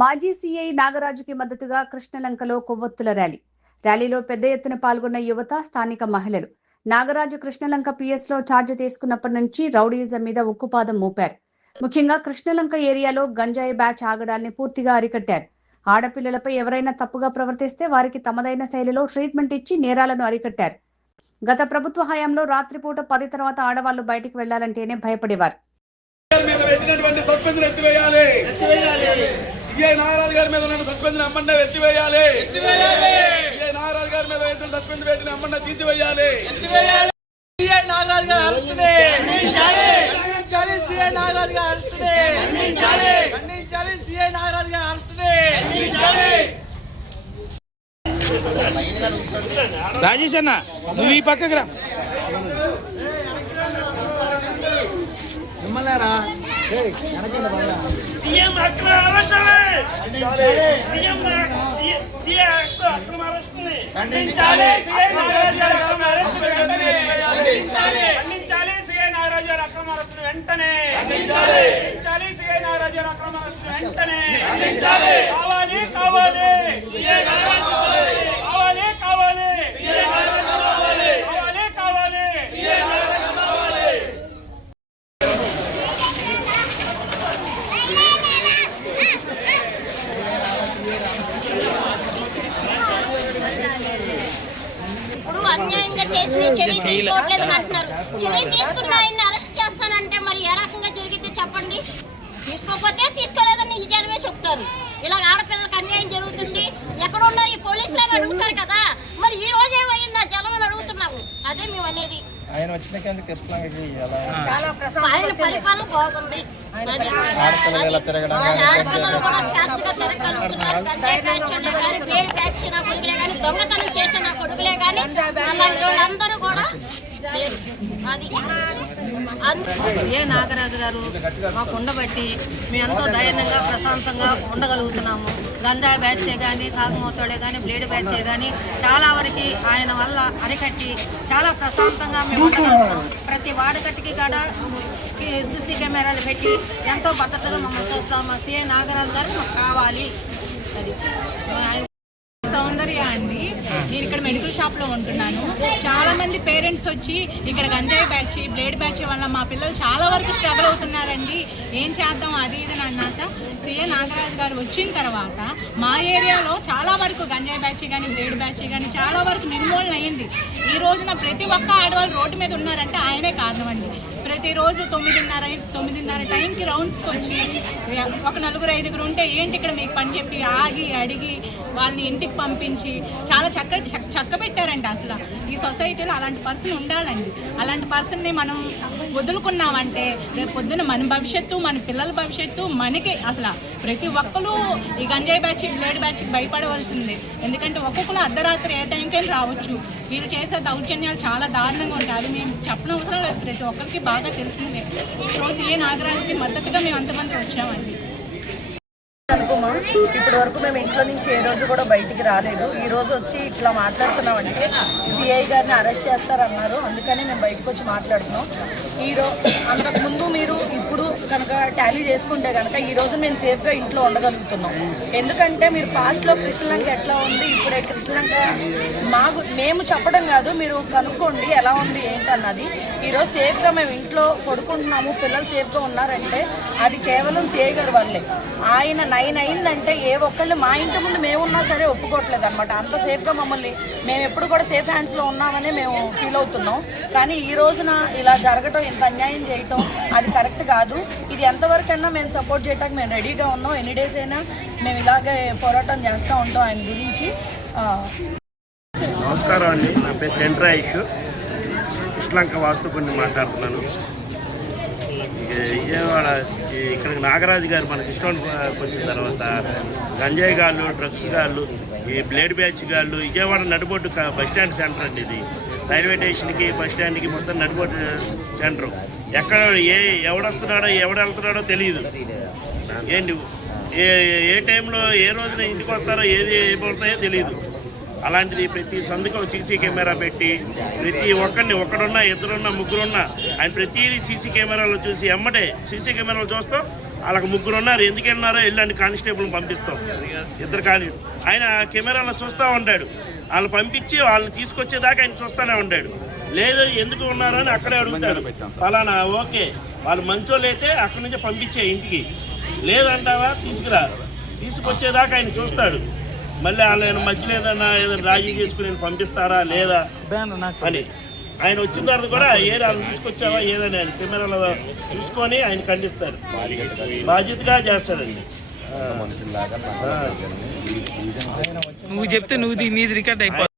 మాజీ సీఐ నాగరాజుకి మద్దతుగా కృష్ణలంకలో కొవ్వొత్తుల ర్యాలీలో పెద్ద ఎత్తున పాల్గొన్న యువత, స్థానిక మహిళలు. నాగరాజు కృష్ణలంక పిఎస్లో ఛార్జ్ తీసుకున్నప్పటి నుంచి రౌడీయిజం మీద ఉక్కుపాదం మోపారు. ముఖ్యంగా కృష్ణలంక ఏరియాలో గంజాయి బ్యాచ్ ఆగడాల్ని పూర్తిగా అరికట్టారు. ఆడపిల్లలపై ఎవరైనా తప్పుగా ప్రవర్తిస్తే వారికి తమదైన శైలిలో ట్రీట్మెంట్ ఇచ్చి నేరాలను అరికట్టారు. గత ప్రభుత్వ హయాంలో రాత్రిపూట 10 తర్వాత ఆడవాళ్లు బయటికి వెళ్లాలంటేనే భయపడేవారు. నాగరాజు గారి మీద ఉన్న సస్పెన్షన్ అమ్మండ ఎత్తివేయాలి. నాగరాజు గారి మీద వేసిన సస్పెన్షన్ పెట్టిన అమ్మండ తీసివేయాలి. నాగరాజు గారు అరెస్టునే ఖండించాలి. సీఐ నాగరాజు గారు అరెస్టునే ఖండించాలి. సీఐ నాగరాజు గారు అరెస్టునే రాజేష్ అన్న నువ్వు ఈ పక్కకి రా. సీఎం అక్రమ అరెస్టులే అక్రమ అరెస్టులే ఖండించాలి. సీఐ నాగరాజు గారి అక్రమ అరెస్టులు వెంటనే ఖండించాలి. సీఐ నాగరాజు గారి అక్రమ అరెస్టులు వెంటనే ఖండించాలి. సీఐ నాగరాజు గారి అక్రమ అరెస్టులు వెంటనే కావాలి కావాలి కావాలి కావాలి కావాలి కావాలి. ఇప్పుడు అన్యాయంగా చేసిన చర్య తీసుకోవట్లేదని అంటున్నారు. చర్య తీసుకున్న ఆయన్ని అరెస్ట్ చేస్తానంటే మరి ఏ రకంగా జరిగితే చెప్పండి. తీసుకోకపోతే తీసుకోలేదని నిజాలమే చెప్తారు. ఇలా ఆడపిల్లలకు అన్యాయం జరుగుతుంది. ఎక్కడ ఉన్నారు ఈ పోలీసులు అని అడుగుతారు కదా. మరి ఈ రోజు ఏమైందా జనం అని అడుగుతున్నాము. అదే మేము అనేది. ఆయన పరిపాలన బాగుంది. ఆడపిల్లలు కూడా స్వేచ్ఛగా తిరగలుగుతున్నారు. గంజాయి బ్యాచ్ కానీ పేరు బ్యాచ్ నా కొడుకులే కానీ దొంగతనం చేసే నా కొడుకులే కానీ అలాంటి వాళ్ళందరూ కూడా అది ఏ నాగరాజు గారు మాకు ఉండబట్టి మేము ఎంతో ధైర్యంగా ప్రశాంతంగా ఉండగలుగుతున్నాము. గంజాయి బ్యాచే కానీ తాగుమోతోడే కానీ బ్లేడ్ బ్యాచే కానీ చాలా వరకు ఆయన వల్ల అరికట్టి చాలా ప్రశాంతంగా మేము ఉండగలుగుతాం. ప్రతి వాడకట్టుకి కూడా సీసీ కెమెరాలు పెట్టి ఎంతో భద్రతగా మమ్మల్ని చూస్తాం. మా సీఐ నాగరాజు గారు మాకు కావాలి. అది సౌందర్య అండి. నేను ఇక్కడ మెడికల్ షాప్లో ఉంటున్నాను. చాలామంది పేరెంట్స్ వచ్చి ఇక్కడ గంజాయి బ్యాచ్ బ్లేడ్ బ్యాచ్ వల్ల మా పిల్లలు చాలా వరకు స్ట్రగుల్ అవుతున్నారండి, ఏం చేద్దాం అది ఇది అన్నాక సీఏ నాగరాజు గారు వచ్చిన తర్వాత మా ఏరియాలో చాలా వరకు గంజాయి బ్యాచ్ కానీ బ్లేడ్ బ్యాచ్ కానీ చాలా వరకు నిర్మూలన అయ్యింది. ఈ రోజున ప్రతి ఒక్క ఆడవాళ్ళు రోడ్డు మీద ఉన్నారంటే ఆయనే కారణం అండి. ప్రతిరోజు 9:30 టైంకి రౌండ్స్కి వచ్చి ఒక 4-5 ఉంటే ఏంటి ఇక్కడ మీకు పని చెప్పి ఆగి అడిగి వాళ్ళని ఇంటికి పంపించి చాలా చక్క పెట్టారండి. అసలు ఈ సొసైటీలో అలాంటి పర్సన్ ఉండాలండి. అలాంటి పర్సన్ని మనం వదులుకున్నామంటే రేపు పొద్దున మన భవిష్యత్తు, మన పిల్లల భవిష్యత్తు మనకి అసలు ప్రతి ఒక్కరు ఈ గంజాయి బ్యాచ్ బ్లేడ్ బ్యాచ్కి భయపడవలసిందే. ఎందుకంటే ఒక్కొక్కరు అర్ధరాత్రి ఏ టైంకైనా రావచ్చు. వీళ్ళు చేసే దౌర్జన్యాలు చాలా దారుణంగా ఉంటాయి. అవి మేము చెప్పనవసరం లేదు, ప్రతి ఒక్కరికి బాగా తెలిసిందే. సో సీఏ నాగరాజుకి మద్దతుగా మేము అంతమంది వచ్చామండి. ఇప్పటి వరకు మేము ఇంట్లో నుంచి ఏ రోజు కూడా బయటికి రాలేదు. ఈ రోజు వచ్చి ఇట్లా మాట్లాడుతున్నామంటే సిఐ గారిని అరెస్ట్ చేస్తారన్నారు, అందుకని మేము బయటకు వచ్చి మాట్లాడుతున్నాం. అంతకుముందు మీరు ఇప్పుడు కనుక టాలీ చేసుకుంటే కనుక ఈరోజు మేము సేఫ్గా ఇంట్లో ఉండగలుగుతున్నాం. ఎందుకంటే మీరు పాస్ట్లో కృష్ణలంక ఎట్లా ఉంది, ఇప్పుడే కృష్ణలంక మేము చెప్పడం కాదు, మీరు కనుక్కోండి ఎలా ఉంది ఏంటన్నది. ఈరోజు సేఫ్గా మేము ఇంట్లో పడుకుంటున్నాము, పిల్లలు సేఫ్గా ఉన్నారంటే అది కేవలం సిఐ గారి వల్లే. ఆయన 9 అయిందంటే ఏ ఒక్కళ్ళు మా ఇంటి ముందు మేమున్నా సరే ఒప్పుకోవట్లేదు అనమాట. అంత సేఫ్గా మమ్మల్ని మేము ఎప్పుడు కూడా సేఫ్ హ్యాండ్స్లో ఉన్నామని మేము ఫీల్ అవుతున్నాం. కానీ ఈ రోజున ఇలా జరగటం, ఇంత అన్యాయం చేయటం అది కరెక్ట్ కాదు. ఇది ఎంతవరకైనా మేము సపోర్ట్ చేయడానికి మేము రెడీగా ఉన్నాం. ఎన్ని డేస్ అయినా మేము ఇలాగే పోరాటం చేస్తూ ఉంటాం ఆయన గురించి. నమస్కారం అండి, నా పేరు చంద్రాయిష్, కృష్ణలంక వాస్తు కొన్ని మాట్లాడుతున్నాను. విజయవాడ ఇక్కడికి నాగరాజు గారు మనకి ఇష్టం వచ్చిన తర్వాత గంజాయి గాళ్ళు, డ్రగ్స్ గాళ్ళు, ఈ బ్లేడ్ బ్యాచ్ గాళ్ళు విజయవాడ నడిబొడ్డు బస్టాండ్ సెంటర్ అండి. ఇది రైల్వే స్టేషన్కి బస్ స్టాండ్కి మొత్తం నడిబొడ్డు సెంటర్. ఎక్కడ ఎవడొస్తున్నాడో ఎవడెళ్తున్నాడో తెలియదు. ఏంటి ఏ టైంలో ఏ రోజున ఇంటికి వస్తారో ఏది అయిపోతాయో తెలియదు. అలాంటిది ప్రతి సందుకు సీసీ కెమెరా పెట్టి ప్రతి ఒక్కరిని ఒకడున్నా, ఇద్దరున్నా, ముగ్గురున్నా ఆయన ప్రతిదీ సీసీ కెమెరాలో చూసి ఎమ్మటే సీసీ కెమెరాలు చూస్తాం వాళ్ళకి 3 ఉన్నారు, ఎందుకు వెళ్ళినారో వెళ్ళండి, కానిస్టేబుల్ని పంపిస్తాం. 2 కానీ ఆయన కెమెరాలో చూస్తూ ఉంటాడు. వాళ్ళు పంపించి వాళ్ళని తీసుకొచ్చేదాకా ఆయన చూస్తూనే ఉంటాడు. లేదు ఎందుకు ఉన్నారో అని అక్కడే అడుగుతాడు. ఫలానా ఓకే వాళ్ళు మంచోళ్ళు అయితే అక్కడి నుంచి పంపించే ఇంటికి, లేదంటావా తీసుకురా, తీసుకొచ్చేదాకా ఆయన చూస్తాడు. మళ్ళీ వాళ్ళ మధ్యలో ఏదైనా రాజీ చేసుకుని పంపిస్తారా లేదా అని ఆయన వచ్చిన తర్వాత కూడా వాళ్ళు తీసుకొచ్చావా ఏదని ఆయన కెమెరాలో చూసుకొని ఆయన ఖండిస్తాడు, బాధ్యతగా చేస్తాడండి. నువ్వు చెప్తే నీది రికార్డ్ అయిపోతుంది.